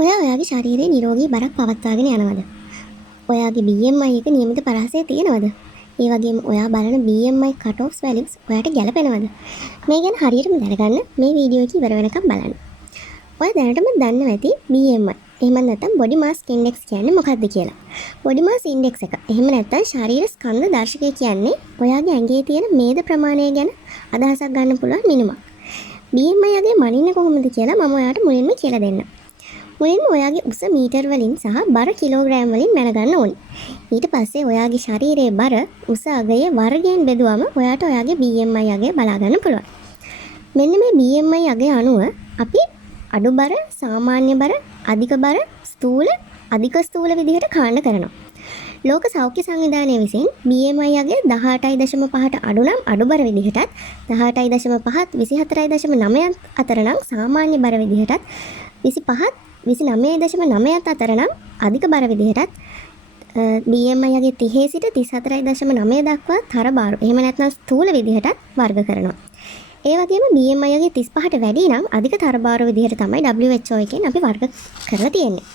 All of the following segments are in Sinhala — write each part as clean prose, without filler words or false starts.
ඔයා ඔයාගේ ශරීරයේ නිරෝගී බරක් පවත්වාගෙන යනවද? ඔයාගේ BMI එක නියමිත පරාසයේ තියෙනවද? ඒ වගේම ඔයා බලන BMI cut off values ඔයාට ගැලපෙනවද? මේ ගැන හරියටම දැනගන්න මේ වීඩියෝ එක ඉවර වෙනකම් බලන්න. ඔයා දැනටම දන්නවා ඇති BMI. එහෙම නැත්නම් body mass index කියන්නේ මොකක්ද කියලා. body mass index එක. එහෙම නැත්නම් ශරීර ස්කන්ධ දර්ශකය කියන්නේ ඔයාගේ ඇඟේ තියෙන මේද ප්‍රමාණය ගැන අදහසක් ගන්න පුළුවන් මිනුමක්. BMI යගේ මනින්නේ කොහොමද කියලා මම ඔයාට මුලින්ම කියලා දෙන්නම්. මුලින්ම ඔයාගේ උස මීටර් වලින් සහ බර කිලෝග්‍රෑම් වලින් දැනගන්න ඕනේ. ඊට පස්සේ ඔයාගේ ශරීරයේ බර උස අගය වර්ගයෙන් බෙදුවම ඔයාට ඔයාගේ BMI අගය බලා ගන්න පුළුවන්. මෙන්න මේ BMI අගය අනුව අපි අඩු බර, සාමාන්‍ය බර, අධික බර, ස්ථූල, අධික ස්ථූල විදිහට කාණ්ඩ කරනවා. ලෝක සෞඛ්‍ය සංවිධානය විසින් BMI අගය 18.5ට අඩු නම් අඩු බර විදිහටත් 18.5ත් 24.9 අතර නම් සාමාන්‍ය බර විදිහටත් 25ත් 29.9ත් අතර නම් අධික බර විදිහටත් BMI අගය 30 සිට 34.9 දක්වා තරබාරු එහෙම නැත්නම් ස්ථූල විදිහටත් වර්ග කරනවා. ඒ වගේම BMI අගය 35ට වැඩි නම් අධික තරබාරු විදිහට තමයි WHO එකෙන් අපි වර්ග කරලා තියෙන්නේ.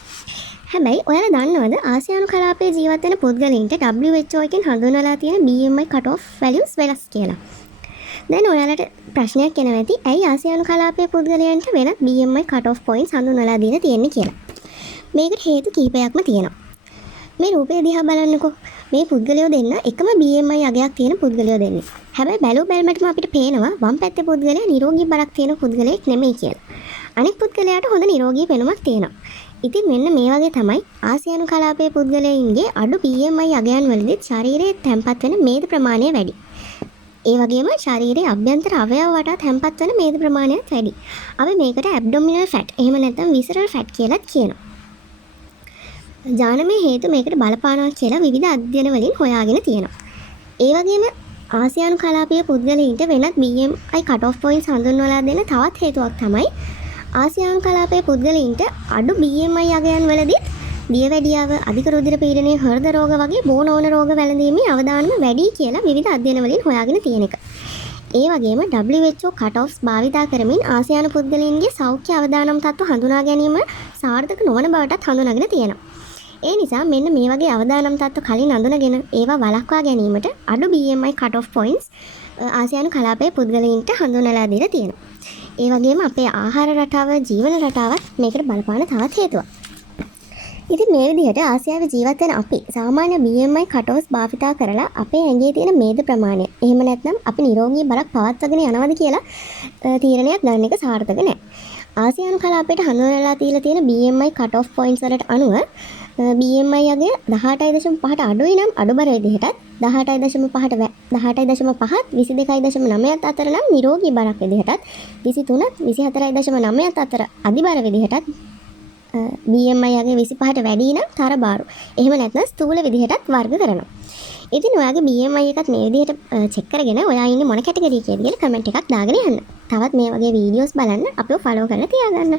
හැබැයි ඔයාලා දන්නවද ආසියානු කලාපයේ ජීවත් වෙන පුද්ගලයින්ට WHO එකෙන් හඳුන්වලා තියෙන BMI cut off values වෙනස් කියලා. දැන් ඔයාලට ප්‍රශ්නයක් එනවා ඇති ඇයි ආසියානු කලාපයේ පුද්ගලයන්ට වෙනත් BMI cut off points හඳුන්වලා දීලා තියෙන්නේ කියලා. මේකට හේතු කිහිපයක්ම තියෙනවා. මේ රූපය දිහා බලන්නකෝ. මේ පුද්ගලයෝ දෙන්න එකම BMI අගයක් තියෙන පුද්ගලයෝ දෙන්නේ. හැබැයි බැලුවම අපිට පේනවා වම් පැත්තේ පුද්ගලයා නිරෝගී බරක් තියෙන පුද්ගලයෙක් නෙමෙයි කියලා. අනෙක් පුද්ගලයාට හොඳ නිරෝගී පෙනුමක් තියෙනවා. ඉතින් මෙන්න මේ වගේ තමයි ආසියානු කලාපයේ පුද්ගලයින්ගේ අඩු BMI අගයන් වලදී ශරීරයේ තැම්පත් වෙන මේද ප්‍රමාණය වැඩි. ඒ වගේම ශරීරයේ අභ්‍යන්තර අවයව වටා තැම්පත් වෙන මේද ප්‍රමාණයත් වැඩි. අපි මේකට ඇබ්ඩොමිනල් ෆැට් එහෙම නැත්නම් විසරල් ෆැට් කියලාත් කියනවා. ජානමය හේතු මේකට බලපානවා කියලා විවිධ අධ්‍යයන වලින් හොයාගෙන තියෙනවා. ඒ වගේම ආසියානු කලාපීය පුද්ගලයින්ට වෙනත් BMI cut off points හඳුන්වලා දෙන තවත් හේතුවක් තමයි ආසියානු කලාපීය පුද්ගලයින්ට අඩු BMI අගයන් වලදී දියවැඩියාව, අධික රුධිර පීඩනය, හෘද රෝග වගේ බෝනෝන රෝග වැළඳීමේ අවදානම වැඩි කියලා විවිධ අධ්‍යයන වලින් හොයාගෙන තියෙන එක. ඒ වගේම WHO cut offs භාවිතා කරමින් ආසියානු පුද්ගලයින්ගේ සෞඛ්‍ය අවදානම් තත්ත්ව හඳුනා ගැනීම සාර්ථක නොවන බවටත් හඳුනාගෙන තියෙනවා. ඒ නිසා මෙන්න මේ වගේ අවදානම් තත්ත්ව කලින් අඳුනගෙන ඒවා වළක්වා ගැනීමට අඩු BMI cut off points ආසියානු කලාපයේ පුද්ගලයින්ට හඳුන්වලා දීලා තියෙනවා. ඒ වගේම අපේ ආහාර රටාව, ජීවන රටාවත් මේකට බලපාන තවත් හේතුවක්. ඉතින් මේ විදිහට ආසියාවේ ජීවත් වෙන අපි සාමාන්‍ය BMI cut offs භාවිතා කරලා අපේ ඇඟේ තියෙන මේද ප්‍රමාණය එහෙම නැත්නම් අපි නිරෝගී බරක් පවත්වාගෙන යනවද කියලා තීරණයක් ගන්න එක සාර්ථක නැහැ. ආසියානු කලාපයට හඳුන්වලා තියලා තියෙන BMI cut off points වලට අනුව BMI අගය 18.5ට අඩුයි නම් අඩු බර විදිහටත් 18.5ට 22.9ත් අතර නම් නිරෝගී බරක් විදිහටත් 23ත් 24.9ත් අතර අධි බර විදිහටත් BMI අගය 25ට වැඩි නම් තරබාරු එහෙම නැත්නම් ස්ථූල විදිහටත් වර්ග කරනවා. ඉතින් ඔයාගේ BMI එකත් මේ විදිහට චෙක් කරගෙන ඔයා ඉන්නේ මොන කැටගරි එකේද කියලා කමෙන්ට් එකක් දාගෙන යන්න. තවත් මේ වගේ වීඩියෝස් බලන්න අපිව ෆලෝ කරලා තියාගන්න.